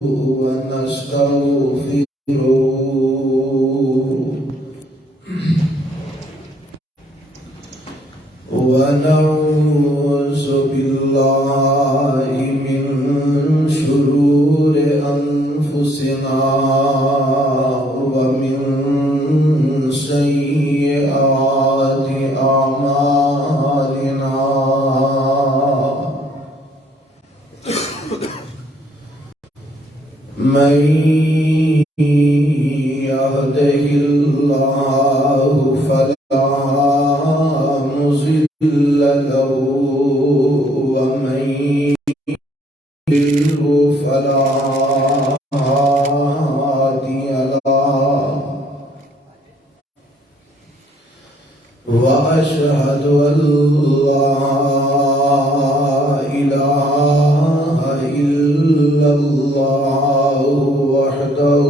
ونستغفره ونعوذ بالله من شرور أنفسنا ومن سيئات أعمالنا من يهده الله فلا مضل له ومن يضلل فلا هادي له وأشهد أن لا إله إلا الله وحده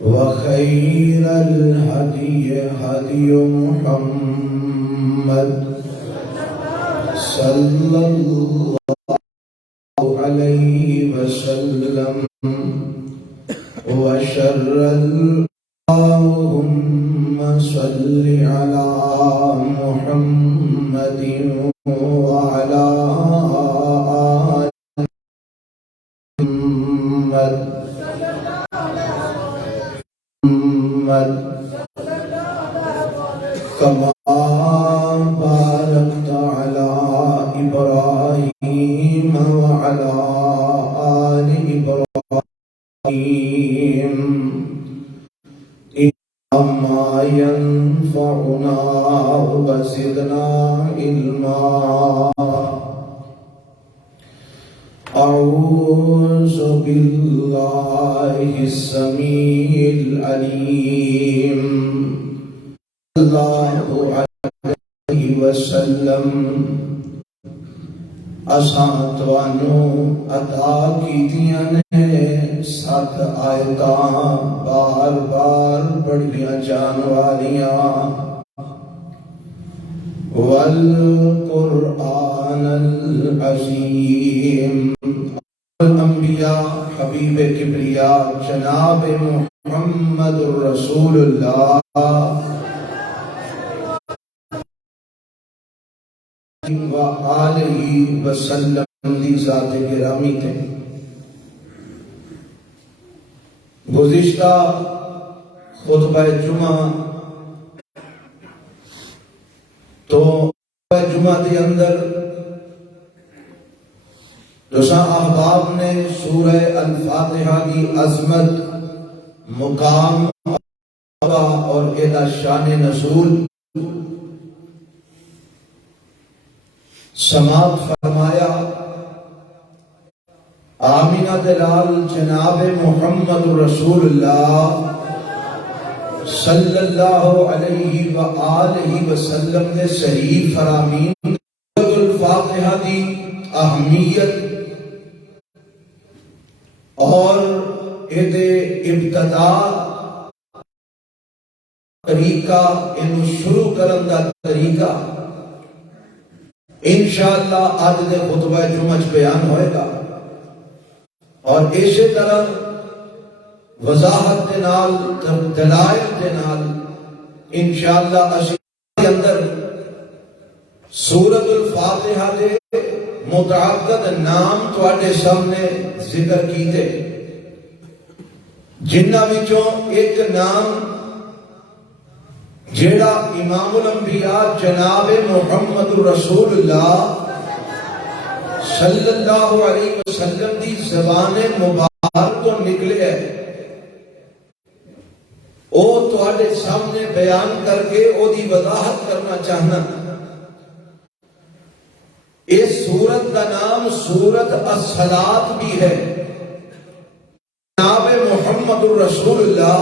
وخير الهدي هدي محمد صلى الله عليه وسلم وشر اللهم صل على محمد وعلى آل محمد كما باركت على إبراهيم وعلى آل إبراهيم إنما ينفعنا وزدنا علما أعوذ بالله السميع العليم اللہ علیہ وسلم اساں توانوں عطا کیتیاں نے 7 آیتاں بار بار پڑھیاں جان والیاں والقرآن العظیم الانبیاء حبیب کبریاء جناب محمد رسول اللہ وآلہ وسلم دی ذات گرامی تھے۔ گزشتہ خطبہ جمعہ تو خطبہ جمعہ کے اندر دوسرا احباب نے سورہ الفاتحہ کی عظمت مقام اور ادا شان نزول سماعت فرمایا۔ آمینہ دلال جناب محمد رسول اللہ صلی اللہ علیہ وآلہ وسلم نے صحیح فرامین سورۃ الفاتحہ دی اہمیت اور ادھے ابتدا طریقہ انہوں شروع کرن دا طریقہ انشاءاللہ آج دے خطبہ جمعہ بیان ہوئے گا، اور اسی طرح وضاحت دے نال دلائل دے نال انشاءاللہ اسی کے اندر سورۃ الفاتحہ دے متعدد نام تواڈے سامنے ذکر کیتے، جنہ وچوں ایک نام جیڑا امام الانبیاء جناب محمد رسول اللہ صلی اللہ علیہ وسلم دی زبان مبارک تو نکلے ہے، او تواڈے سامنے بیان کر کے او دی وضاحت کرنا چاہنا۔ اس سورت کا نام سورت الصلاۃ بھی ہے۔ جناب محمد رسول اللہ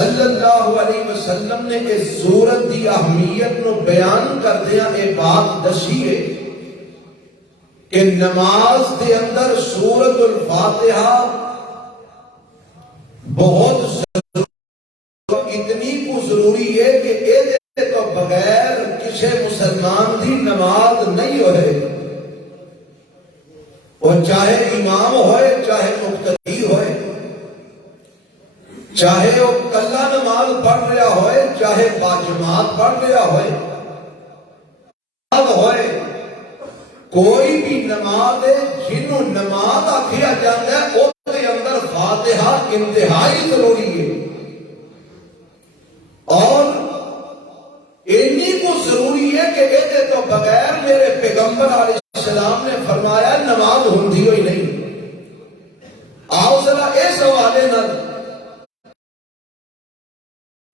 صلی اللہ علیہ وسلم نے اس سورت دی اہمیت نو بیان کر دیا اے بات دسیے کہ نماز دے اندر سورت الفاتحہ بہت ضروری، اتنی کو ضروری ہے کہ تو بغیر کسی مسلمان دی نماز نہیں ہوئے، وہ چاہے امام ہوئے چاہے مقتدی ہوئے، چاہے وہ کلا نماز پڑھ رہا ہوئے چاہے باجماعت پڑھ رہا ہوئے کوئی بھی نماز ہے جنہوں نماز آکھیا جاتا ہے اس کے اندر فاتحہ انتہائی ضروری ہے، اور اتنی کو ضروری ہے کہ یہ تو بغیر میرے پیغمبر علیہ السلام نے فرمایا نماز ہوندی ہوئی نہیں۔ آؤ ذرا اس حوالے نہ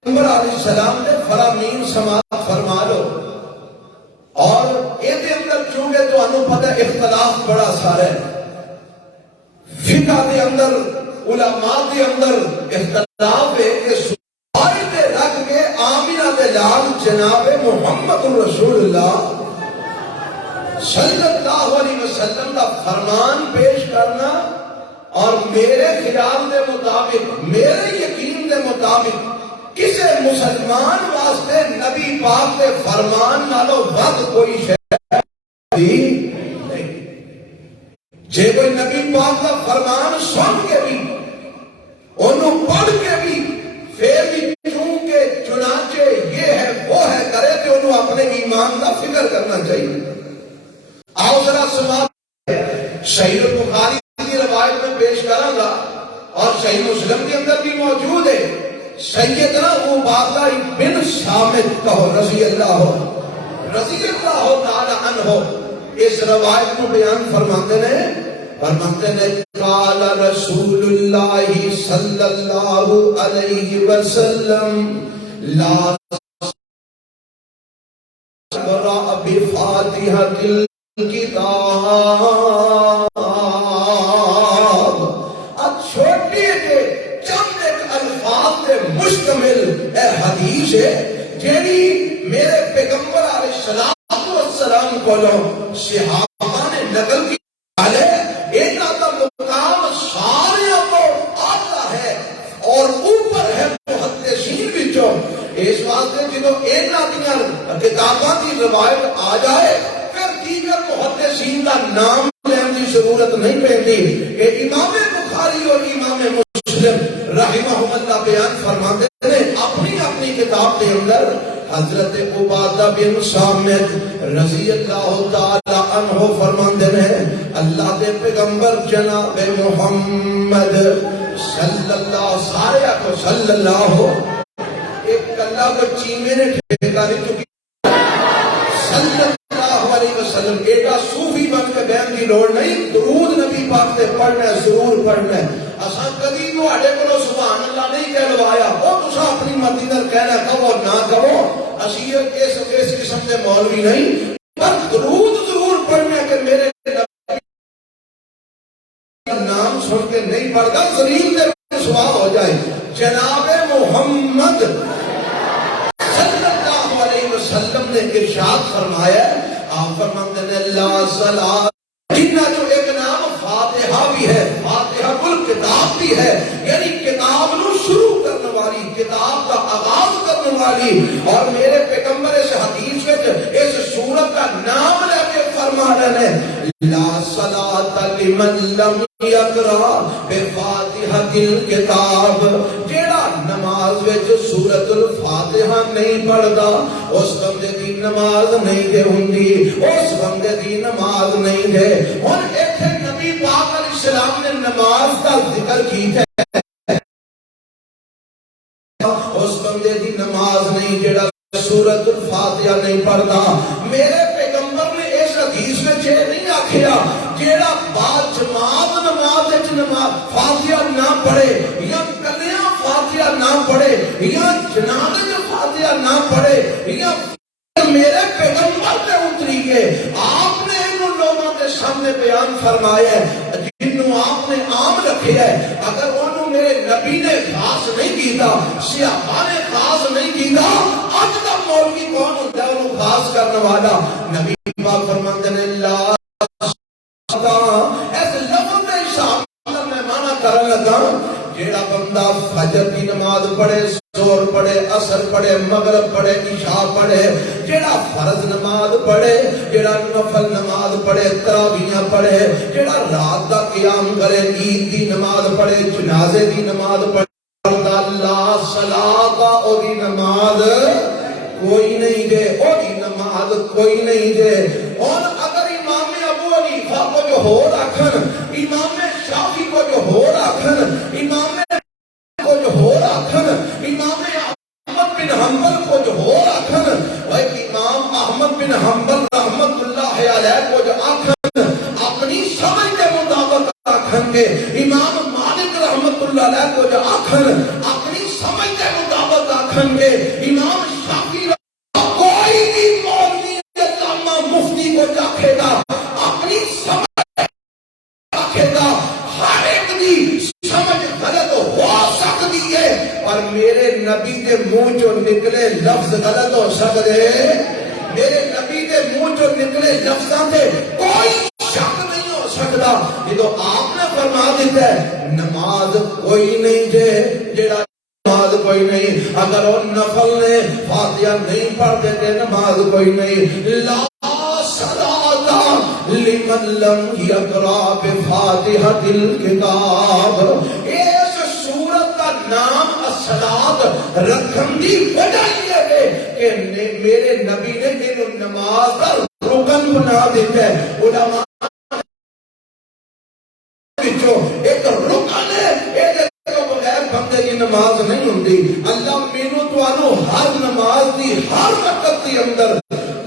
پیغمبر علیہ السلام نے فرامین سماعت فرما لو، اور یہ اندر چونکہ تو انہوں پتہ اختلاف بڑا سارا ہے، فقہ دے اندر علماء دے اندر اختلاف ہے کہ سوائے دے رکھ کے آمینہ دے لال جناب محمد رسول اللہ صلی اللہ علیہ وسلم کا فرمان پیش کرنا، اور میرے خیال دے مطابق میرے یقین دے مطابق کسے مسلمان واسطے نبی پاک کے فرمان نالو ود کوئی شے نہیں۔ جے کوئی نبی پاک کا فرمان سن کے بھی انہوں پڑھ کے بھی پھر بھی چونکہ چنانچہ یہ ہے وہ ہے کرے کہ انہوں اپنے ایمان کا فکر کرنا چاہیے۔ آؤ ذرا سماعت صحیح بخاری کی روایت میں پیش کروں گا، اور صحیح مسلم کے اندر بھی موجود ہے، سیدنا عبادہ بن صامت کہو رضی اللہ تعالی عنہ اس روایت کو بیان فرماتے ہیں قال رسول اللہ صلی اللہ علیہ وسلم لا تقرأ بفاتحة الكتاب۔ چھوٹی کے چند ایک الفاظ سے مشتمل اے حدیث ہے جیڑی میرے پیغمبر علیہ السلام کو صحابہ نے نقل کی ہے، ایک آتا مقام سارے کو آتا ہے اور اوپر ہے محدثین بچوں، اس واسطے جنہوں ایک آدمیاں کتاباں کی روایت آ جائے پھر دیگر محدثین کا نام لینے کی ضرورت نہیں پہنتی کہ امام بخاری اور امام مسلم رحمہ اللہ بیان فرماتے ہیں اپنی اپنی کتاب کے اندر حضرت عبادہ بن صامت رضی اللہ تعالی عنہ فرماتے ہیں اللہ دے پیغمبر جناب محمد صلی اللہ سارے کو صلی اللہ ایک اللہ کو چیمے نے ٹھیکا نہیں چکی صلی اللہ علیہ وسلم ایڈا صوفی بن کے بیان کی لوڑ نہیں، درود نبی پاک نے پڑھنا ہے، ضرور پڑھنا ہے۔ اساں کبھی تو اڑے کو سبحان اللہ نہیں کہلوایا، وہ تسا اپنی مرضی نال کہنا کہو نہ کہو، اسی اس قسم کے مولوی نہیں، پر درود ضرور پڑھنا کہ میرے نام سن کے نہیں پڑھتا زلیل دے سوال ہو جائے۔ جناب محمد وسلم نے ارشاد فرمایا، آپ فرماتے ہیں لا صلاۃ، جنہ جو ایک نام فاتحہ بھی ہے، فاتحہ الکتاب بھی ہے، یعنی کتاب نو شروع کرنے والی، کتاب کا آغاز کرنے والی، اور میرے پیغمبر اس حدیث میں اس سورت کا نام لے کے فرما رہے ہیں لا صلاۃ لمن لم یقرأ بفاتحۃ الکتاب، جیڑا نماز وچ سورۃ الفاتحہ نہیں پڑھدا اس بندے دی نماز نہیں دے ہوندی، اس بندے دی نماز نہیں دے۔ اور ایتھے نبی پاک علیہ السلام نے نماز کا ذکر کیتا ہے، اس بندے دی نماز نہیں جیڑا سورۃ الفاتحہ نہیں پڑھدا۔ میرے پیغمبر نے اس حدیث میں یہ نہیں آکھیا جیڑا با جماعت نماز وچ فاتحہ نہ پڑھے یا کلیاں فاتحہ نہ پڑھے یا جنازے میں فاتحہ نہ پڑھے یا میرے پیغمبر نے اتری ہے، آپ نے ان لوگوں کے سامنے بیان فرمایا ہے جنہوں آپ نے عام رکھے ہے، اگر انہوں میرے نبی نے خاص نہیں کیتا، صحابہ نے خاص نہیں کیتا، آج کا مولوی کون ہوتا ہے انہوں خاص کرنے والا؟ نبی پاک فرماتے ہیں اللہ ایسے لفظ میں حساب میں مانا کرنے لگا جیڑا بندہ فجر کی نماز پڑھے، ظہر پڑھے، عصر پڑھے، مغرب پڑھے، عشاء پڑھے، جڑا فرض نماز پڑھے، جڑا نفل نماز پڑھے، تراویحاں پڑھے، جڑا رات دا قیام کرے، عید دی نماز پڑھے، جنازے دی نماز پڑھے، لا صلاۃ او دی نماز کوئی نہیں دے، او دی نماز کوئی نہیں دے۔ اور اگر امام ابو حنیفہ کو جو ہو رکھن، امام شافعی کو جو ہو رکھن، امام کو جو ہو رکھن، امام احمد بن حنبل کو جو ہو رکھن، امام احمد بن حنبل رحمت اللہ علیہ کو جو آکھن اپنی سمجھ کے مطابق آکھن گے، امام مالک رحمت اللہ علیہ کو جو آکھن اپنی سمجھ کے مطابق آکھن گے، امام شافعی کوئی بھی مولوی علامہ مفتی کو جاکھے گا اپنی سمجھ آکھے گا، ہر ایک دی سمجھ غلط ہو سکتی ہے، اور میرے نبی دے منہ جو نکلے لفظ غلط ہو سکتے، میرے نبی دے منہ جو نکلے لفظاں تے کوئی شک نہیں ہو سکتا۔ یہ تو آپ نے فرما دیتا ہے نماز کوئی نہیں جے، جڑا نماز کوئی نہیں، اگر وہ نفل نے فاتحہ نہیں پڑھتے تھے نماز کوئی نہیں۔ لا صلاۃ لمن لم یقرأ بفاتحۃ الکتاب، اس سورت کا نام الصلاۃ رکھن دی وجہ یہ ہے کہ میرے نبی نے انہوں نماز کا رکن بنا دیتا ہے۔ علماء جو ایک رکن ہے، بغیر بندے کی نماز نہیں ہوتی۔ اللہ مینو تو آنو ہر نماز دی ہر وقت دی اندر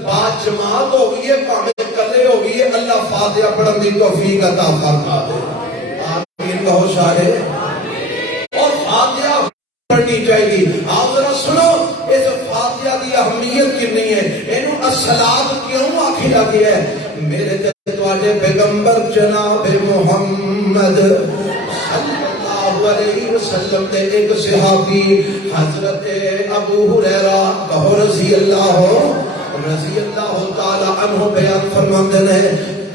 بات جماعت ہوگی ہے، پاہمیں کلے ہوگی ہے، اللہ فاتحہ پڑھن دی توفیق عطا فرما دے۔ آمین کہو سارے۔ اور فاتحہ پڑھنی چاہیے۔ آپ ذرا سنو اس فاتحہ دی اہمیت کتنی ہے، اینو الصلاۃ کیوں آکھی جاتی ہے؟ میرے تواڈے پیغمبر جناب محمد صلی اللہ علیہ وسلم نے ایک صحابی حضرت ابو ہریرہ کہو رضی اللہ تعالی عنہ بیان فرماتے ہیں،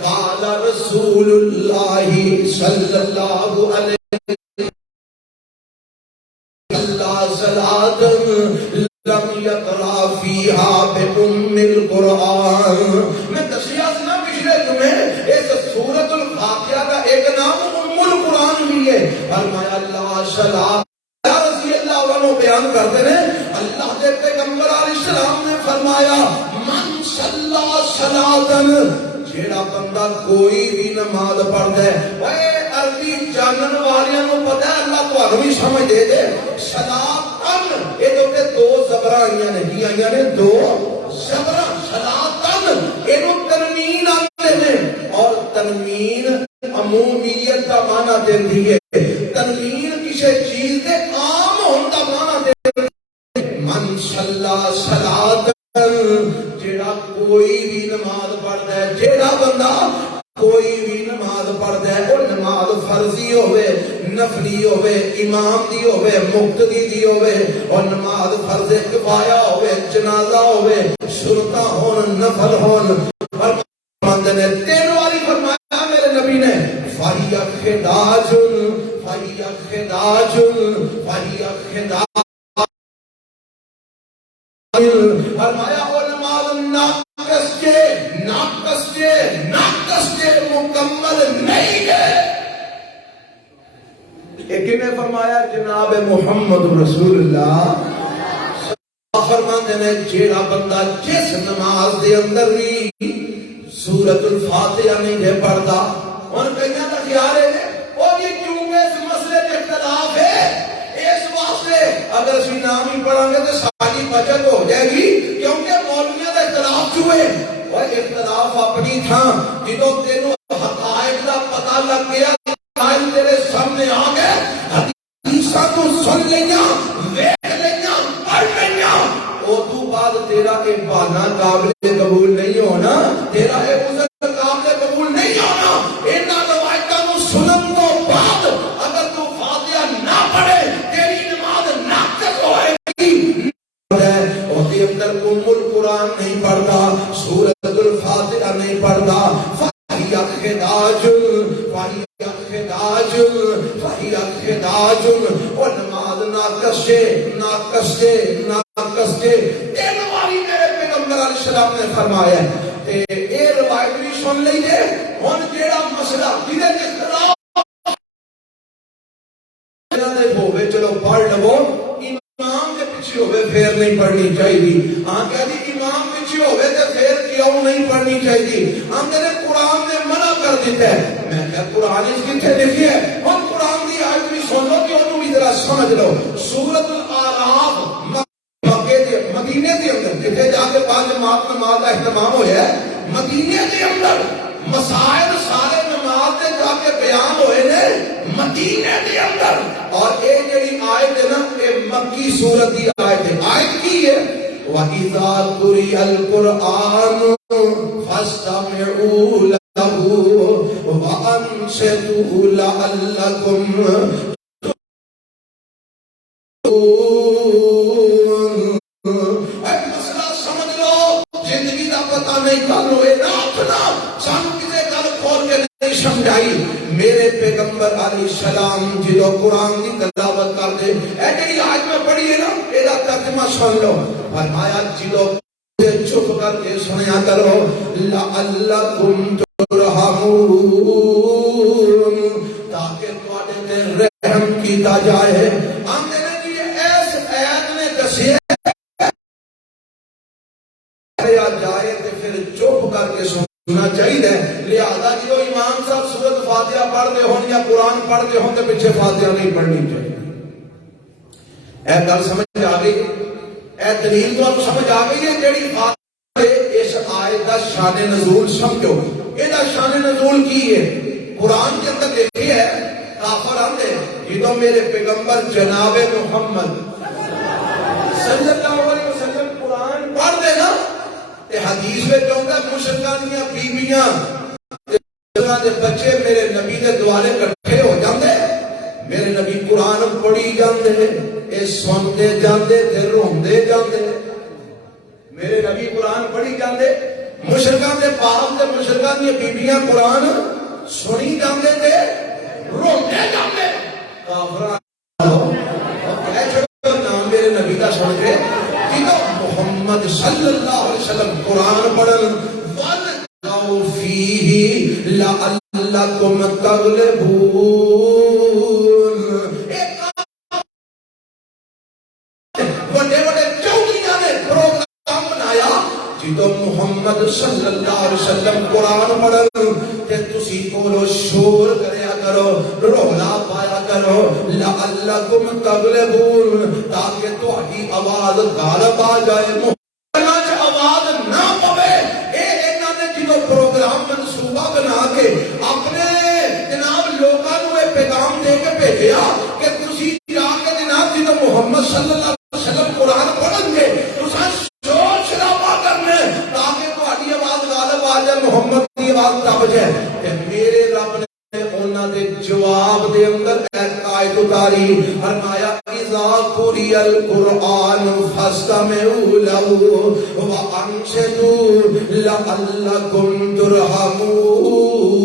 قال رسول اللہ صلی اللہ علیہ صلاۃ لم یقرأ فیہا بأم القرآن۔ میں دسیاس نہ پچھلے تمہیں اس سورۃ الفاتحہ کا ایک نام ام القرآن بھی ہے۔ فرمایا لا صلاۃ، رضی اللہ عنہ بیان کرتے ہیں اللہ کے پیغمبر علیہ السلام نے فرمایا من صلی صلاۃ، جیڑا بندہ کوئی بھی نماز پڑھتا ہے، اے عربی جانن والیاں نو پتہ ہے اللہ تانوں بھی سمجھ دے دے، صلاۃ یہ تو دو زبراں آئیاں نے، کی آئیاں نے دو زبراں، صلاۃ یہ تنوین آتے ہیں، اور تنوین عمومیت کا معنی دیتی ہے، تنوین کسی چیز کے عام ہونے کا معنی دیتی ہے۔ من صلی صلاۃ، جیڑا کوئی بھی نماز پڑھتا ہے، جیڑا بندہ کوئی بھی نماز پڑھتا ہے، وہ نماز فرضی ہوئے، نفلی ہوئے، امام دی ہوئے، مقتدی دی ہوئے، اور نماز فرض کفایہ ہوئے، جنازہ ہوئے، سنتا ہون، نفل ہون، اور مند نے تین والی فرمایا میرے نبی نے فَهِيَ خِدَاجٌ فَهِيَ خِدَاجٌ فَهِيَ خِدَاجٌ، فرمایا وہ نماز ناقص کے مکمل نہیں ہے۔ ایک نے فرمایا جناب محمد رسول اللہ فرماتے ہیں جیڑا بندہ جس نماز دے اندر بھی سورۃ الفاتحہ نہیں دے پڑھتا، اور کئیاں کا خیال ہے وہ بھی کیونکہ اس مسئلے میں اختلاف ہے، اس واسطے اگر اسی نام ہی پڑھیں گے تو ساری بچت ہو جائے گی، کیونکہ مولویوں کا اختلاف جو ہے وہ اختلاف اپنی تھا، جدوں تینوں حقائق کا پتہ لگ گیا، حقائق تیرے سامنے آ گئے، حدیثاں تو سن لیاں، ویکھ لیاں، پڑھ لیاں، او تو بعد تیرا ایک بہانہ قابل قبول نہیں ہونا، تیرا ایک عذر قابل قبول نہیں ہونا۔ انہاں روایتاں نوں سنن تو بعد اگر تو فاتحہ نہ پڑھے تیری نماز ناقص ہوئے گی۔ اور کے اندر ام القرآن نہیں پڑھتا، سورۃ الفاتحہ نہیں پڑھتا، فَهِيَ خِدَاجٌ، اور نماز ناقص ناقصے تین باری میرے پیغمبر علیہ السلام نے فرمایا ہے تے اے روایت بھی سن لیجئے ہن جیڑا مسئلہ جدے اختلاف دے ہوے چلو پڑھ لو امام دے پیچھے ہوے پھر نہیں پڑھنی چاہیے ہاں کہ جی امام پیچھے ہوے تے پھر کیوں نہیں پڑھنی چاہیے ہم نے قرآن نے منع کر دیتا ہے میں کہ قرآن اس کتنے لکھی ہے ہم قرآن دی آیت بھی سن لو کہ انہوں بھی ذرا سمجھ لو سورۃ الاعراف مکے دے مدینے دے اندر جتنے جا کے بعد جماعت نماز کا اہتمام ہویا ہے مدینے دے اندر مسائل سارے نماز دے جا کے بیان ہوئے نے مدینے دے اندر اور اے جڑی آیت ہے نا اے مکی سورت دی آیت ہے آیت کی ہے وَإِذَا قُرِئَ الْقُرْآنُ فَاسْتَمِعُوا لَهُ وَأَنصِتُوا لَعَلَّكُمْ تُرْحَمُونَ مسئلہ سمجھ لو زندگی دا پتہ نہیں کل ہوئے نہ اپنا سانو کسے گل کھول کے نہیں سمجھائی میرے پیغمبر علیہ السلام جدو قرآن کی تلاوت کر دے اے جڑی آج میں پڑھی ہے نا ایدہ ترجمہ سن لو فرمایا جدو چپ کر کے سنیا کرو لعلکم ترحمون تاکہ تواڈے تے رحم کیتا جائے آندے نے جی ایس آیت نے دسیا جائے تے پھر چپ کر کے سننا چاہیے لہذا جو امام صاحب سورۃ فاتحہ پڑھ دے ہون یا قرآن پڑھ دے ہون تے پیچھے فاتحہ نہیں پڑھنی چاہیے اے گل سمجھ آ گئی اے دلیل تو سمجھ آ گئی ہے جیڑی فاتحہ اس آیت دا شان نزول سمجھو اے دا شان نزول کی ہے قرآن کے اندر دیکھی ہے کافر آندے جدو میرے پیغمبر جناب محمد صلی اللہ علیہ وسلم قرآن پڑھ دے نا تے حدیث میں کہونگا مشرکان دیا بیویاں دے بچے میرے نبی دے دوالے کٹھے ہو جاندے میرے نبی قرآن پڑھی جاندے اے سنتے جاندے تے روندے جاندے میرے نبی قرآن پڑھی جاندے مشرکان دے باپ تے مشرکان دیا بیویاں قرآن سنی جاندے تے روندے جاندے کافران نام میرے نبی دا سن کے محمد صلی اللہ علیہ وسلم قرآن پڑھن وَلْقَوْ فِيهِ لَعَلَّكُمْ تَغْلِبُونَ بڑے بڑے چودھریاں نے پروگرام بنایا جدو محمد صلی اللہ علیہ وسلم قرآن پڑھن تے تسی کولو شور کریا کرو رولا پایا کرو لعلکم تغلبون تاکہ تہاڈی آواز غالب آ جائے محمد آواز نہ پوے اے انہاں نے جدو پروگرام منصوبہ بنا کے اپنے جناب لوکاں نوں اے پیغام دے کے بھیجیا کہ تسی جا کے جناب جدو محمد صلی اللہ علیہ وسلم قرآن پڑھن گے تساں شور شرابہ کرنے تاکہ تہاڈی آواز غالب آ جائے محمد کی آواز دب جائے کہ میرے رب نے انہاں دے جواب دے اندر ایک آیت اتاری فرمایا اذا قرئ القرآن فاستمعوا له وانصتوا لعلکم ترحمون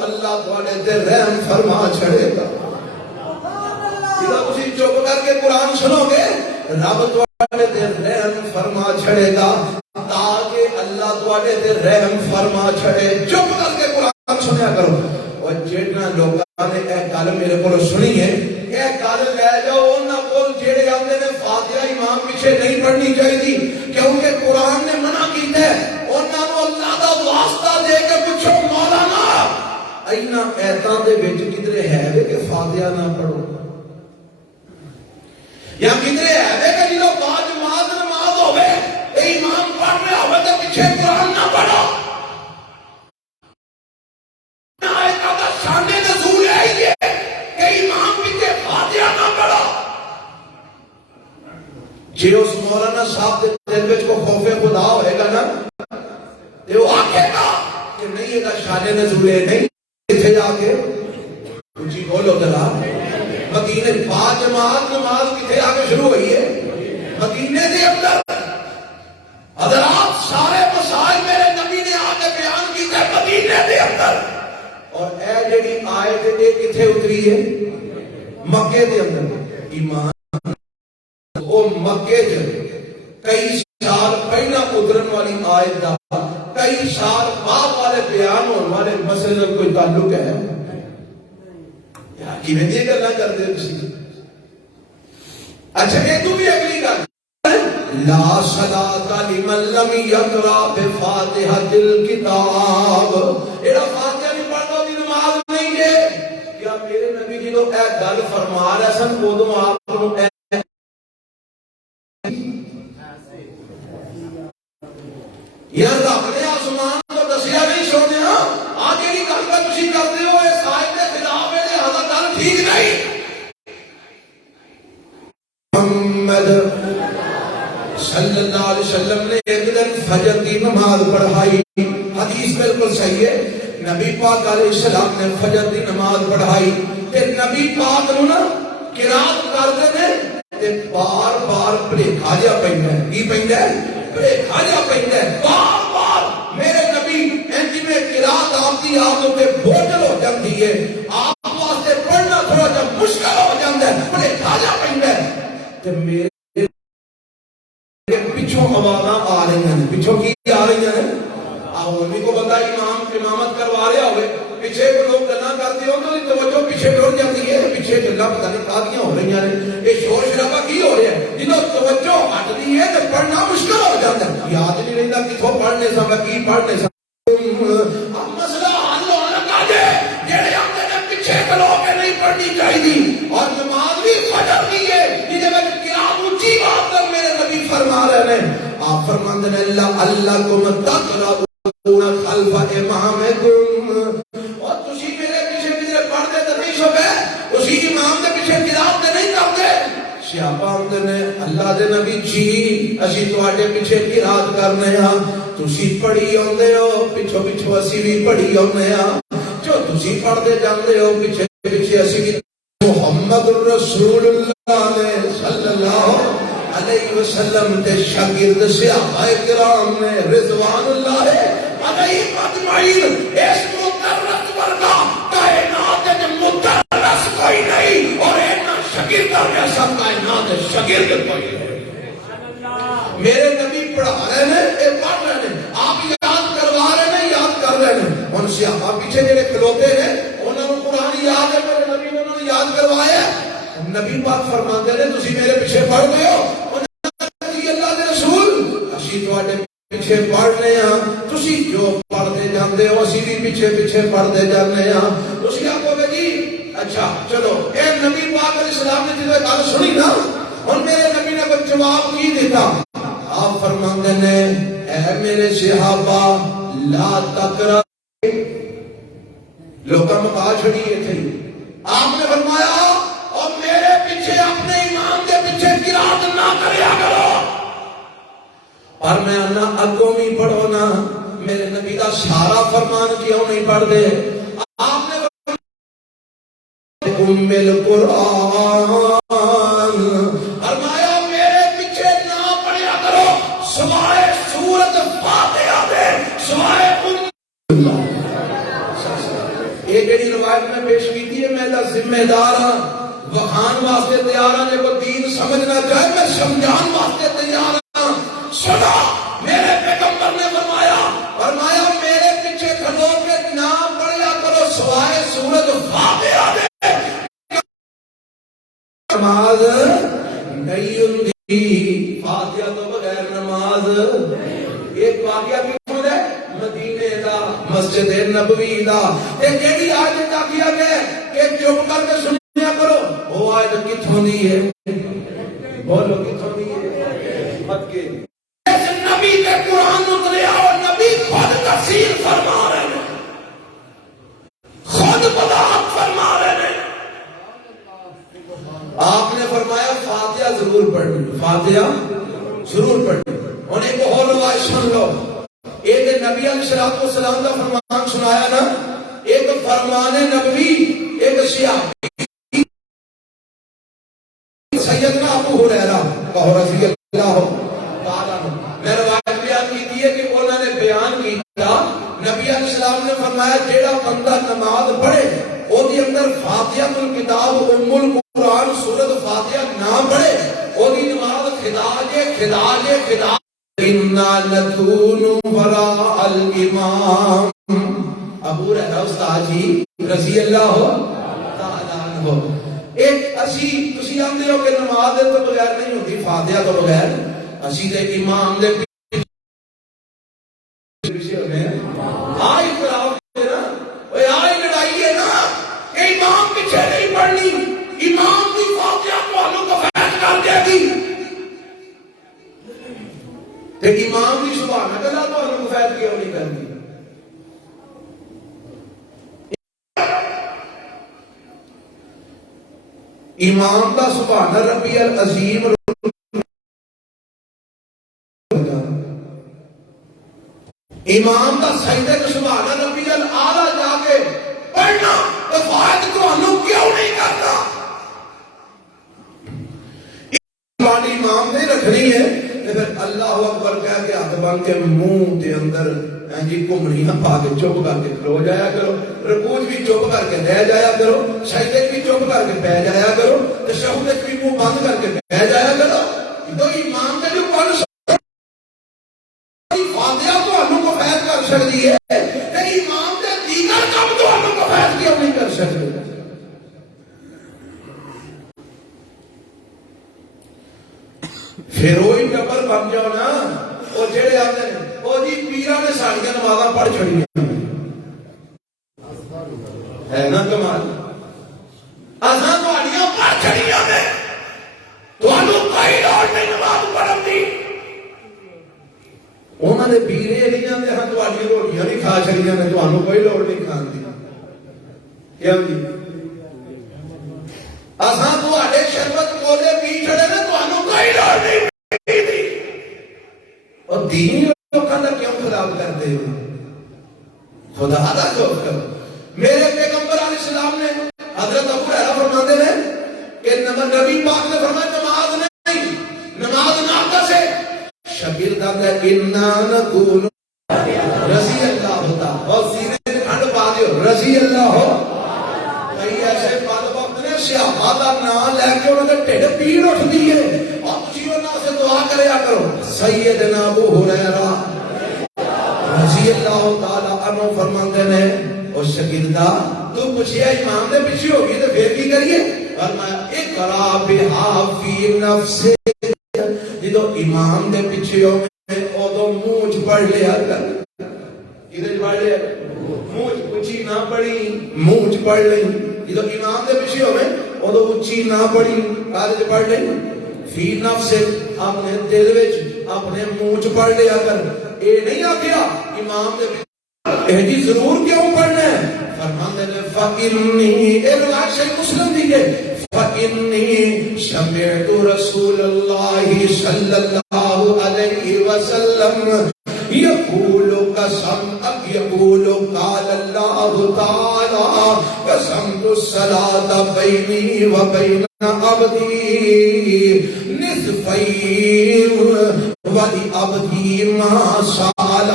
اللہ تواڈے تے رحم فرما چھڑے گا تسی چپ کر کے قرآن سنو گے رب تواڈے تے رحم فرما چھڑے گا تاکہ اللہ تواڈے تے رحم فرما چھڑے چپ کر کے قرآن سنیا کرو اور جیڑنا لوگاں نے اے گل میرے کو سنی ہے اے گل لے جاؤ انہاں کول جیڑے آندے نے فاتحہ امام پیچھے نہیں پڑھنی چاہیے کیونکہ قرآن نے منع کیتا ہے انہاں نو اللہ دا واسطہ دے کے پوچھو مولانا اینا ایتاں دے وچ کدھرے ہے کہ فاتحہ نہ پڑھو یا کدھرے ہے کہ جدوں بعد نماز ہوے تے امام پڑھ رہا ہوے تے پیچھے قرآن نہ پڑھو جی اس مولانا صاحب دے دل وچ کو خوف خدا ہوئے گا نا تے وہ آکھے گا کہ نہیں یہ شان نزول ہے نہیں اتنے جا کے جی بولو ذرا مدینے با جماعت نماز کتنے آ کے شروع ہوئی ہے مدینے دے اندر حضرات سارے مسائل میرے نبی نے آ کے بیان کیتے مدینے دے اندر اور اے جڑی آیت اے کتنے اتری ہے مکے دے اندر ایمان روایت دا کئی سال بعد والے بیان ہونے والے مسئلے کا کوئی تعلق ہے؟ کی میں یہ کرنا کرتے ہیں کسی اچھا یہ تو بھی اگلی گل لا صلاۃ لمن لم یقرأ بفاتحۃ الکتاب ایرا فاتحہ نہیں پڑھتا دی نماز نہیں ہے کیا میرے نبی جی تو اے گل فرما رہے سن ادوں آپ کو یا رب نے آسمان کو دسیا نہیں سونے آ جیڑی گل کا تسی کرتے ہو اے صاحب دے خلاف ہے لہذا گل ٹھیک نہیں محمد صلی اللہ علیہ وسلم نے ایک دن فجر کی نماز پڑھائی حدیث بالکل صحیح ہے نبی پاک علیہ السلام نے فجر کی نماز پڑھائی تے نبی پاک نو نا قرات کرتے نے تے بار بار بھریکھا جا پیندا ہے کی پیندا ہے بھریکھا جا پیندا ہے بار بار میرے نبی انج میں قرات آپ دی آپ تے بوجھل ہو جاندی ہے آپ واسطے پڑھنا تھوڑا جا مشکل ہو جاندا ہے بھریکھا جا پیندا ہے تے میرے پیچھوں آوازاں آ رہی ہیں پیچھوں کی آ رہی ہیں آوازی کو بندہ امامت کروا رہا ہوئے پیچھے کو لوگ گلاں کرتے ہو تو توجہ پیچھے ٹر جاتی ہے پیچھے گلاں پتہ نہیں کاہدیاں ہو رہی ہیں یہ شور شرابہ کی ہو رہا ہے جدوں توجہ ہٹتی ہے تو پڑھنا مشکل ہو جاتا ہے یاد نہیں رہتا کتوں پڑھنے سا کی پڑھنے سا اب مسئلہ حل ہونا کاجے جڑے آتے ہیں پیچھے کلو کے نہیں پڑھنی چاہیے اور نماز بھی فجر کی ہے جدے میں قرات اونچی بات کر میرے نبی فرما رہے ہیں آپ فرماتے ہیں اللہ کو تقرؤون خلف امامکم اور تسی میرے پیچھے پیچھے پڑھتے تو نہیں سو گئے اسی امام کے پیچھے قرات تے نہیں کرتے صحابہ آندے نے اللہ دے نبی جی اسی تواڈے پیچھے قرات کرنے ہاں تسی پڑھی اوندے ہو پیچھے پیچھے اسی بھی پڑھی اوندے ہاں جو تسی پڑھتے جاندے ہو پیچھے پیچھے اسی بھی محمد رسول اللہ صلی اللہ علیہ وسلم تے شاگرد صحابہ کرام نے رضوان اللہ علیہ اجمعین اس مدرس ورگا کائنات میں مدرس کوئی نہیں اور اینا شاگردوں میں سب کائنات شاگرد کوئی نہیں میرے نبی پڑھا رہے ہیں اے پڑھ رہے ہیں آپ یاد کروا رہے ہیں یاد کر رہے ہیں ان صحابہ پیچھے جڑے کھلوتے ہیں انہوں نے قرآن یاد ہے میرے نبی نے انہوں نے یاد کروایا نبی پاک فرماتے ہیں تسی میرے پیچھے پڑھ گئے ہو اللہ دے رسول اسی تواڈے پیچھے پڑھنے ہاں تسی جو پڑھتے جاندے ہو اسی بھی پیچھے پیچھے پڑھتے جاندے ہاں تسی آکھو گے جی اچھا چلو اے نبی پاک علیہ السلام نے جدوں گل سنی نا ہن میرے نبی نے کوئی جواب کی دیتا آپ فرماندے نے اے میرے صحابہ لا تقرأ لوکاں مکا چھڑی تھی آپ نے فرمایا اور میرے پیچھے اپنے امام کے پیچھے قرات نہ کریا کرو اور میں انا اگوں بھی پڑھو نا میرے نبی کا سارا فرمان کیوں نہیں پڑھ دے آپ نے ام القرآن فرمایا میرے پیچھے نہ پڑھیا کرو سوائے سورۃ فاتحہ دے سوائے یہ جڑی روایت میں پیش کی ہے میں دا ذمہ دار ہاں وکھان واسطے تیار ہاں جب دین سمجھنا چاہے میں سمجھان واسطے تیار ہاں سنا میرے پیغمبر نے فرمایا میرے پیچھے کھڑو کے نہ پڑھیا کرو سوائے سورۃ فاتحہ دے نماز نہیں ہوندی فاتحہ تو بغیر نماز ایک واقعہ کیوں ہے مدینے دا مسجد نبوی دا تے جیڑی آیت کیا گیا کہ چپ کر کے سنیا کرو وہ آیت کتھوں دی ہے بولو کتھوں دی ہے مت کے اس نبی کے قرآن اتریا اور نبی خود تفسیر فرما رہے ہیں خود وضاحت فرما رہے ہیں آپ نے فرمایا فاتحہ ضرور پڑھنی فاتحہ ضرور پڑھنی اور ایک اور روایت سن لو ایک نبی علیہ السلام کا فرمان سنایا نا ایک فرمان نبوی ایک صحابی سیدنا ابو ہریرہ کہو رضی اللہ تعالیٰ میں روایت بیان کی ہے کہ انہوں نے بیان کیا نبی علیہ السلام نے فرمایا جیڑا بندہ نماز پڑھے او دی اندر فاتحہ الکتاب ام القرآن سورۃ فاتحہ نہ پڑھے او دی نماز خداج اِنَّا نَكُونُ وَرَاءَ الْإِمَامِ. ابو ہریرہ استاد جی رضی اللہ تعالیٰ عنہ. ایک اسی تسی آندے ہو کہ نماز دے تو بغیر نہیں ہوتی، فاتحہ تو بغیر اسی دے امام دے پیچھے ہونے آئی خلاف ہے نا، آئی لڑائی ہے نا کہ امام پیچھے نہیں پڑھنی، امام کی فاتحہ کو ہم کو فیض کر دے گی، تے امام کی سبحان اللہ تو ہم کو فیض کیوں نہیں کرنی. امام دا سبحان ربی العظیم امام دا سجدے کو سبحان ربی الاعلیٰ جا کے پڑھنا تو فائد کو ہنو کیوں نہیں کرنا. امام نے رکھنی ہے پھر اللہ اکبر کہہ کے ہاتھ بن کے منہ کے اندر جی کمڑیاں پا کے چپ کر کے کھلو جایا کرو، رکوع بھی چپ کر کے رہ جایا کرو، سجدے بھی چپ کر کے بہ جایا کرو، تشہد بھی منہ بند کر کے بہ جایا کرو. تو امام نے جو پڑھ فاتحہ تو ہم کو فیض کر سکتی ہے، امام نے دیگر کام تو ہم کو فیض کیوں نہیں کر سکتے. پھر وہی ٹبر بن جاؤ نا، وہ جڑے آتے ہیں وہ جی پیران نے ساڑیاں نمازاں پڑھ چھڑی ہے نا کمال، اساں تہاڈیاں پڑھ چھڑیاں نے، تہانوں کوئی لوڑ نہیں نماز پڑھن دی. انہاں دے پیرے نہیں جاندے ہاں تہاڈیاں روٹیاں نہیں کھا چھڑیاں نے، تہانوں کوئی لوڑ نہیں کھان دی. کیوں جی اساں تہاڈے شربت کولے پی چھڑے نے، تہانوں کوئی لوڑ نہیں. اور دینی لوگوں کا کیوں خراب کرتے ہو؟ خدا دا خوف کرو. میرے پیغمبر علیہ السلام نے حضرت ابو ہریرہ فرماتے ہیں کہ نبی پاک نے فرمایا نماز نہیں، نماز ناقص ہے. شاگرد آتا ہے اِنَّا نَكُونُ رضی اللہ ہوتا اور سینے میں کھنڈ پا دیو رضی اللہ ہو. کئی ایسے بد وقت نے صحابہ دا نام لے کے انہوں نے ٹھڈ پیڑ اٹھ دی ہے، اور تسی انہاں سے دعا کریا کرو. سیدنا ابو ہریرہ رضی اللہ تعالی عنہ فرماتے ہیں او شاگردا تو پوچھیا امام دے پیچھے ہو گئی تے پھر کی کریے؟ فرمایا اقرا بہا فی نفسک. جدو امام دے پیچھے ہو میں اودو منہ پڑھ لیا کر. کدھر پڑھ لیا؟ منہ اچھی نہ پڑھی، منہ پڑھ لیں. جدو امام دے پیچھے ہو میں اودو اچھی نہ پڑھی، کالج پڑھ لیں. فی نفس اپنے دل وچ اپنے منہ پڑھ لیا کر. اے نہیں آکھیا امام دے پیچھے اے جی ضرور کیوں پڑھنا ہے؟ فرماتے ہیں فَإِنِّي اے روایت صحیح مسلم دیجئے فَإِنِّي سَمِعْتُ رَسُولَ اللَّهِ صَلَّى اللَّهُ عَلَيْهِ وَسَلَّمَ يَقُولُ قَالَ اللَّهُ تَعَالَى قَسَمْتُ الصَّلَاةَ بَيْنِي وَبَيْنَ عَبْدِي نِصْفَيْنِ وَلِعَبْدِي مَا سَأَلَ.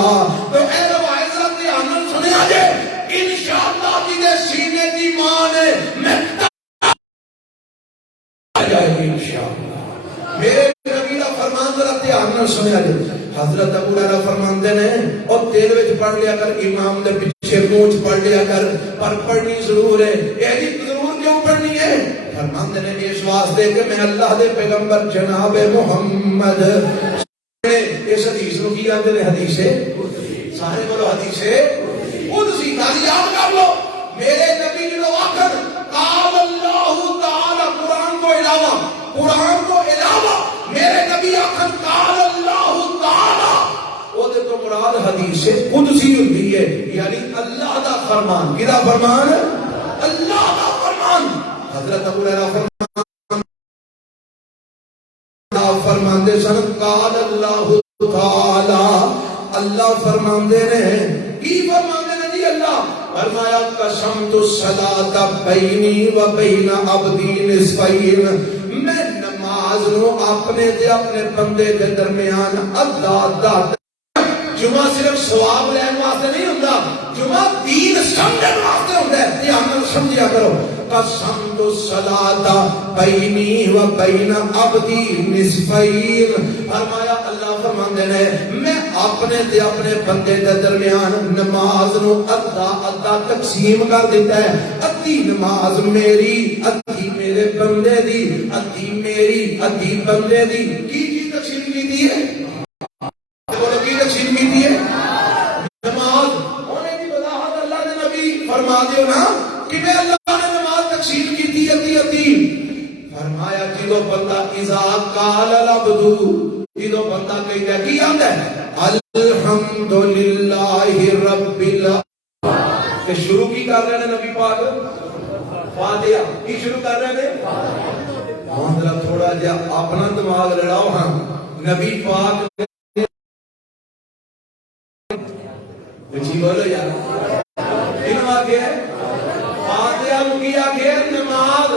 تو اے روایت ذرا دھیان نال سنیا جے، انشاءاللہ جی سینے دی ماں نے میں جائے گی انشاءاللہ. میرے نبی کا فرمان ذرا دھیان نال سنیا جے. حضرت ابو ہریرہ فرماندے نے اور دل وچ پڑھ لیا کر، امام دے پیچھے منہ پڑھ لیا کر، پر پڑھنی ضرور ہے. اے جی ضرور کیوں پڑھنی ہے؟ فرماندے نے اس واسطے کہ میں اللہ دے پیغمبر جناب محمد اس حدیث نو کی آندے نے حدیث سارے بولو حدیث قدسی. گل یاد کر لو میرے نبی جو آخر قال اللہ تعالی قرآن کو علاوہ میرے نبی آخر قال اللہ تعالی وہ دے تو مراد حدیث قدسی ہوتی ہے، یعنی اللہ دا فرمان. کدا فرمان؟ اللہ دا فرمان. حضرت ابو ہریرہ فرماندے سن قال اللہ تعالی، اللہ فرماندے نے کی فرماندے نے جی اللہ فرمایا قسمت الصلاۃ بینی و بین عبدی نصفین. میں نماز نو اپنے تے اپنے بندے دے درمیان ادا ادا. جمعہ صرف ثواب لینے واسطے نہیں ہوندا، جمعہ دین سمجھن واسطے ہوندا ہے. دھیان نال سمجھیا کرو. قسمت الصلاۃ بینی و بین عبدی نصفین. فرمایا اللہ فرماندے نے میں اپنے تے اپنے بندے دے درمیان نماز نو ادھا ادھا تقسیم کر دیتا ہے. ادھی نماز میری, ادھی میرے بندے دی, ادھی میری, ادھی بندے دی. کی تقسیم کی ہے؟ بولو کی تقسیم کی ہے؟ نماز ہونے کی وضاحت اللہ نے نبی فرما دیو نا کہ میں اللہ نے نماز تقسیم کی تھی ادھی ادھی. فرمایا جدو بندہ اذا قال العبد, جدو بندہ کہتا ہے کی آتا ہے الحمدللہ رب العالمین. کہ شروع کی کر رہے ہیں نبی پاک فاتحہ کی شروع کر رہے ہیں. ہاں تھوڑا جا اپنا دماغ لڑاؤ. ہاں نبی پاک جی بولو یار انہوں آگے فاتحہ مکیا گیا نماز.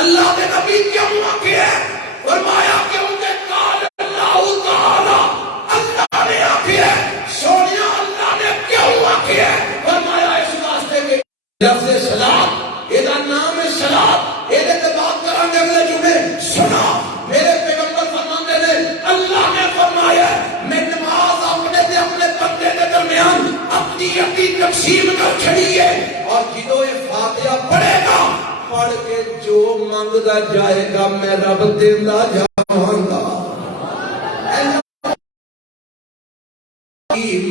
اللہ نے نبی کیوں آگے ہے فرمایا کہ انہیں قال اللہ تعالی, اللہ نے آگے ہے سونیا, اللہ نے کیوں آگے ہے فرمایا اس واسطے کے لفظ صلاۃ یہ نام ہے صلاۃ. یہ بات کرنے اگلے جمعے سنا میرے پیغمبر فرماندے نے اللہ نے فرمایا میں نماز اپنے تے اپنے بندے کے درمیان اپنی اپنی تقسیم کر چھڑی ہے. اور جدو یہ فاتحہ پڑھے گا پڑھ کے جو منگدا جائے گا میں رب دیندا جاواں گا.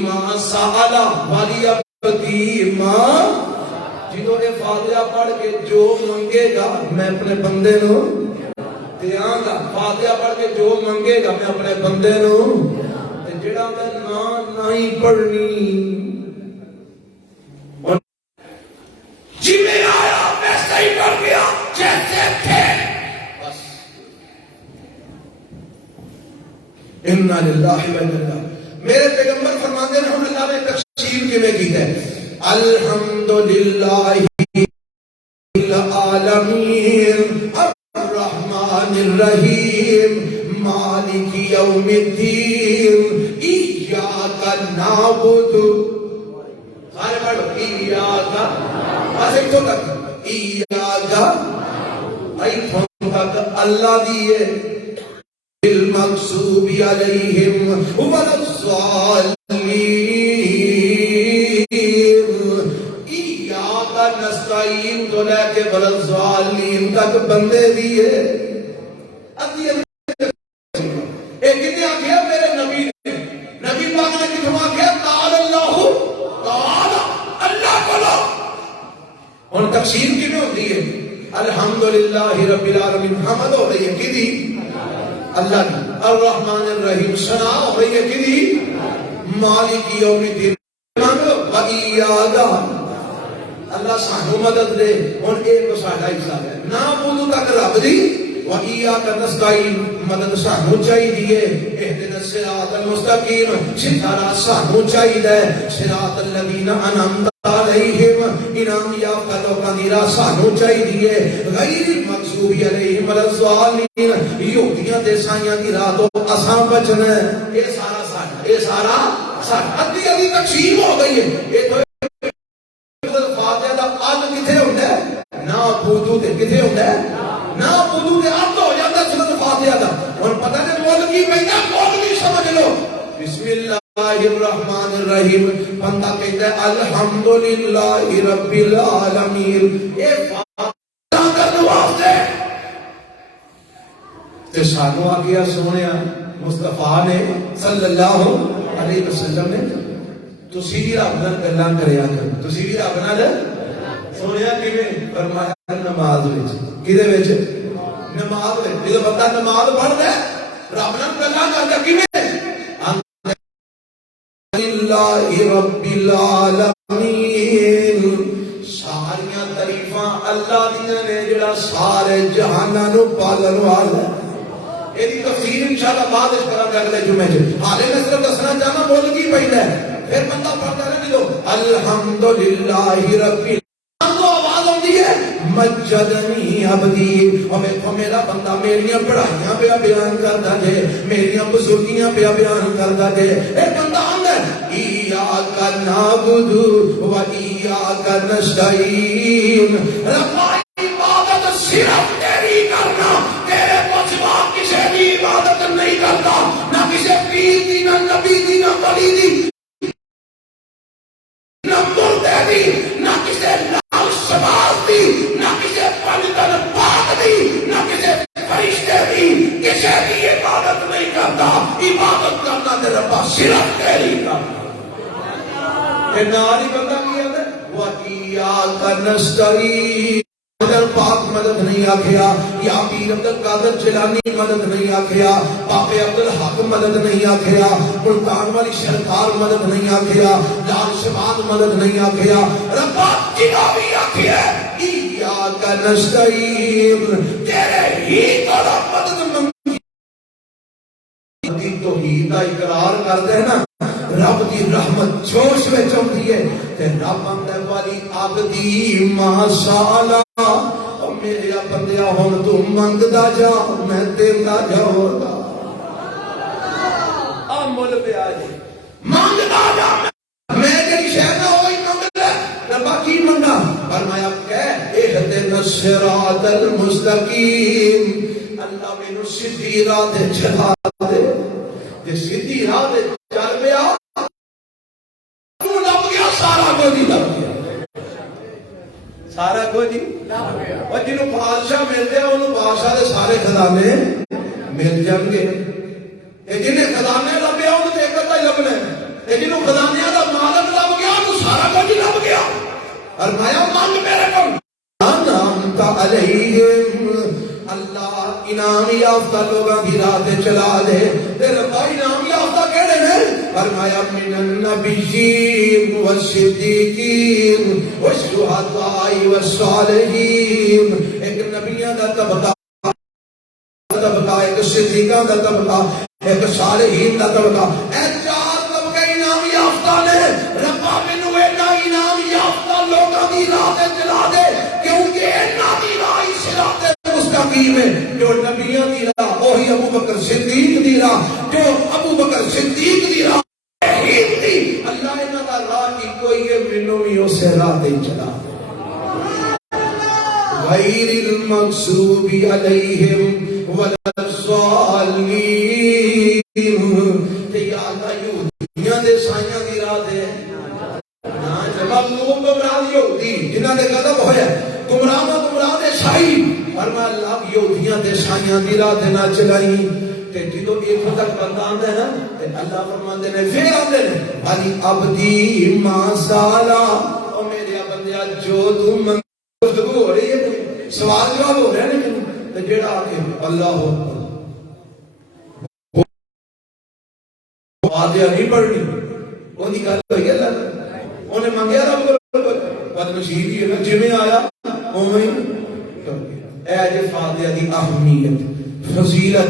ماں سالا والی ابدی ماں, جدو یہ فاتحہ پڑھ کے جو منگے گا میں اپنے بندے نو دیاں گا. فاتحہ پڑھ کے جو منگے گا میں اپنے بندے نو. جڑا میں نہیں پڑھنی جی میں آیا ویسے ہی پڑھ گیا جیسے تھے بس. انا للہ و انا الیہ. میرے پیغمبر فرماتے ہیں ہم اللہ نے تقسیم کیویں کی ہے الحمدللہ العالمین الرحمن الرحیم مالک یوم الدین ایاک نعبد. سارے پڑھو ایاک, بس ایک تو تک ایاک ایتھوں تک اللہ دیئے المغضوب علیہم والضالین ایاک نستعین تو لے کے والضالین تک بندے دیئے. ایک کتنے آگیا میرے نبی نے, نبی پاک نے کتنے آگیا تعالی اللہ تعالی اللہ کو لو. اور تقسیم کی میں ہوتی ہے الحمدللہ رب العالمین. حمد ہو رہی ہے کی دی اللہ کی. الرحمن الرحیم ثنا ہو رہی ہے کی دی مالک یوم الدین. وَإِيَّاكَ اللہ سانو مدد دے. اور ایک کو ساڈا حصہ ہے نعبد تک رب دی وَإِيَّاكَ نَسْتَعِينُ مدد سانو چاہیے. اهْدِنَا الصِّرَاطَ الْمُسْتَقِيمَ سیدھا سانو چاہیے. صراط الذین انعمت علیہم انعام یافتہ لوکاں دی راہ سانو چاہیے. غیر المغضوب علیہم ولا الضالین یہودیاں تے عیسائیاں دی راہ تو اساں بچنا ہے. یہ سارا ساڈا, یہ سارا ساڈا. ادھی ادھی تقسیم ہو گئی ہے. یہ تو فاتحہ دا اد کتھے ہوندا ہے نا بودو تے کتھے ہوندا ہے نا بودو تے اد ہو جاندا ہے سورۃ فاتحہ دا. اور پتہ نہیں بول کی پیندا بول بھی سمجھ لو. بسم اللہ الرحمن الرحیم. بندہ کہتا ہے الحمدللہ رب العالمین. یہ فاتحہ کا جواب دے تے سانو آ گیا سونیا مصطفیٰ نے صلی اللہ علیہ وسلم نے تسی بھی رب نال گلاں کریا کرو. تسی بھی رب نال سونیا کیویں فرمایا نماز وچ. کدے وچ نماز وچ. جے بندہ نماز پڑھدا ہے رب نال گلاں کردا کیویں اللہ رب العالمین. ساریاں تعریفاں اللہ دیاں نے جڑا سارے جہاناں نو پالن والا. ایدی تفسیر انشاءاللہ بعد اس طرح اگلے جمعے چ. حالے میں صرف دسنا چاہنا بول کی پہلا ہے پھر بندہ پڑھتا رہے جو الحمدللہ رب تو آواز آتی ہے مجدنی عبدی. اور میرا بندہ میریاں پڑھائیاں پہ بیان کرتا جے, میریاں بزرگیاں پہ بیان کرتا جے. ایک بندہ آندا ہے ایاک نعبد و ایاک نستعین. رب کہ ناری بندہ کیا ہے وَإِيَّاكَ نَسْتَعِينُ اگر پاک مدد نہیں آکھیا، یا پیر عبد القادر جیلانی مدد نہیں آکھیا، پاپے عبد الحق مدد نہیں آکھیا، ملتان والی سرکار مدد نہیں آکھیا، لال شماد مدد نہیں آکھیا، ربا جنا بھی آکھیا ایاک نستعین، تیرے ہی بڑا مدد منگی توحید کا اقرار کرتے ہیں نا، رب دی رحمت جوش میں چوندی ہے تے رب اندر والی عبدی ما شاء اور میرے بندیا ہن تو منگدا جا میں دیندا جاؤں گا مل پیا جی منگدا جا میں جڑی شے نہ ہوئی منگدا ربا کی منگا فرمایا کہ اہدنا الصراط المستقیم اللہ مینوں سیدھی راہ تے چلا دے تے سیدھی راہ تے چل پیا تو لب گیا سارا کچھ ہی لب گیا سارا کچھ ہی اور جنہوں بادشاہ ملتے ہیں انہوں بادشاہ دے سارے خزانے مل جائیں گے جنہیں خزانے لبے انہوں تے ایک ہی لبنے جنہوں خزانے دا مالک لب گیا انہوں سارا کچھ ہی لب گیا اور مایا مانگ میرے کو انعمت علیہم اللہ انعام یافتہ لوگاں کی راہ چلا دے تیرے بھائی انعام یافتہ کہڑے نے فرمایا من النبیین والصدیقین والشہداء والصالحین ایک نبیوں کا طبقہ ایک صدیقوں کا طبقہ ایک صالحین کا طبقہ اے چار طبقے انعام یافتہ نے ربا مینوں اینا انعام یافتہ لوگاں کی راہ چلا دے کیونکہ اینا دی راہ صراط مستقیم ہے جو نبیوں کی راہ وہی ابو بکر صدیق دی راہ جو ابو بکر صدیق دی راہ اللہ انہاں دا راہ کی کوئی ہے مینوں بھی اسے راہ تے چلا غیر المغضوب علیہم ولا الضالین تے یا اللہ یہودیاں دے سائیاں دی راہ تے نا جواب لوگ گمراہ یہودی جنہاں دے غضب ہویا گمراہ دے سائی فرمایا اللہ یہودیاں دے سائیاں دی راہ تے نہ چلائی تے جدو ایک تک بندہ آندے نا تے اللہ فرماندے نے پھر آندے نے علی عبدی ما سالا او میرے بندیا جو تو گفتگو ہو رہی ہے سوال جواب ہو رہے ہیں تے جیڑا آ کے اللہ ہو آدھیا نہیں پڑھنی وہ دی گل ہوئی اللہ انہیں منگیا رب کو بد نصیب ہی ہے جی میں آیا اوویں اے جے فاتحہ دی اہمیت فضیلت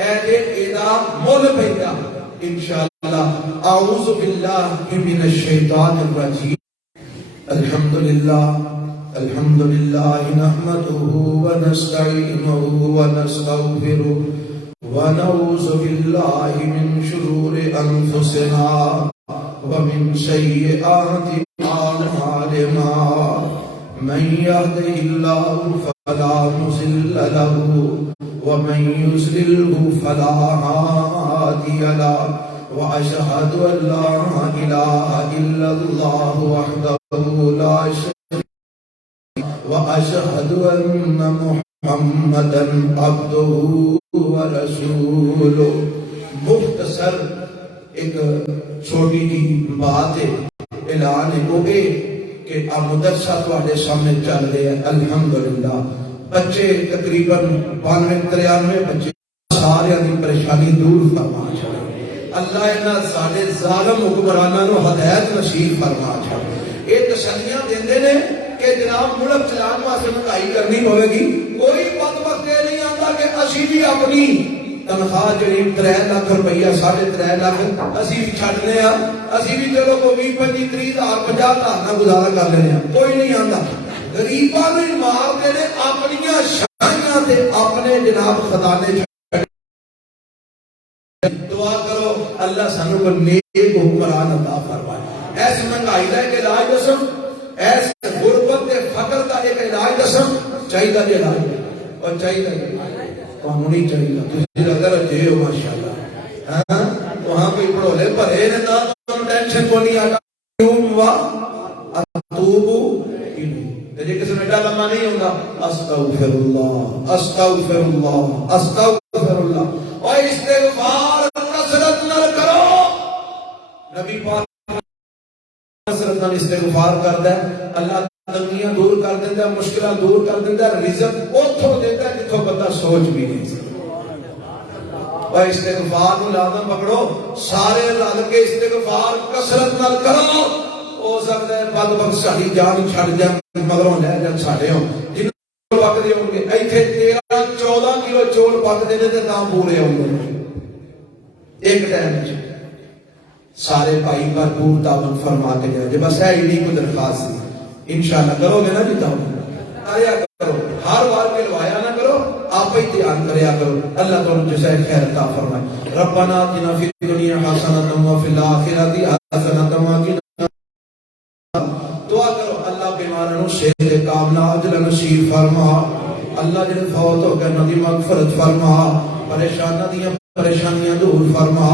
اے جے ادا مول پیدا انشاءاللہ اعوذ باللہ من الشیطان الرجیم الحمدللہ نحمده ونستعینه ونستغفره ونعوذ باللہ من شرور انفسنا ومن سیئات اعمالنا من يهده الله فلا مضل له ومن يضلل فلا هادي له واشهد ان لا اله الا الله وحده لا شريك له واشهد ان محمدا عبده ورسوله مختصر ایک چھوٹی جی بات ہے اعلان ہے کہ اب مدرسہ تواڈے سامنے چل رہے ہیں الحمدللہ بچے تقریباً 92-93 بچے سارے دی پریشانی دور فرما چھڑے اللہ انہاں سارے ظالم حکمراناں نو ہدایت نصیب فرما چھڑے یہ تسلیاں دیندے نے کہ جناب ملک چلان واسطے مہنگائی کرنی پوے گی کوئی بدبخت یہ نہیں آتا کہ اسی بھی اپنی تنخواہ جڑی 3 لاکھ روپیہ 3.5 لاکھ اسی بھی چھڈنے ہاں اسی بھی چلو کو 20-25-30 ہزار 50 ہزار نہ گزارا کر لینے کوئی نہیں آتا غریباں نوں مارتے نے اپنیاں شاہیاں تے اپنے جناب خزانے دعا کرو اللہ سانو کو نیک حکمران عطا فرمائے ایس مہنگائی کا ایک علاج دسم ایس غربت تے فقر کا ایک علاج دسم چاہیے جی علاج اور چاہیے قانونی چاہیے تجھے اگر جے ہو ماشاءاللہ وہاں کوئی پڑھولے پڑھے نے تو ٹینشن کو نہیں آتا کیوں ہوا اتوبو تجھے کسی میں ڈالا لمحہ نہیں ہوگا استغفر اللہ استغفر اللہ استغفر اللہ اور استغفار کثرت نہ کرو نبی پاک نال استغفار کردا ہے اللہ تنگیاں دور کر دیتا ہے، مشکلات دور کر دیتا ہے، رزق اتھوں دیتا ہے جتھوں بندہ سوچ بھی نہیں سکتا۔ اور استغفار کو لازم پکڑو، سارے رل کے استغفار کثرت نال کرو، ہو سکتا ہے بدبخت ساری جان چھڑ جان مگروں لے جان ساڈے ہو جنوں پکدے ہون گے ایتھے 13-14 کلو چول پکدے نے تے تاں پورے ہون گے ایک ٹائم وچ۔ سارے بھائی بھرپور تعاون فرما کے جائے، بس ہے ہی کو درخواست سی انشاءاللہ کرو گے نا جی تعاون آیا کرو، ہر بار کے لوایا نہ کرو، آپ ہی دھیان کریا کرو۔ اللہ تعالی جزائے خیر عطا فرمائے۔ ربنا آتنا فی الدنیا حسنۃ وفی الآخرۃ حسنۃ وقنا، دعا کرو اللہ بیماروں صحت کاملہ عاجلہ نصیب فرما، اللہ جن فوت ہو گئے انہاں دی مغفرت فرما، پریشانیاں دور فرما۔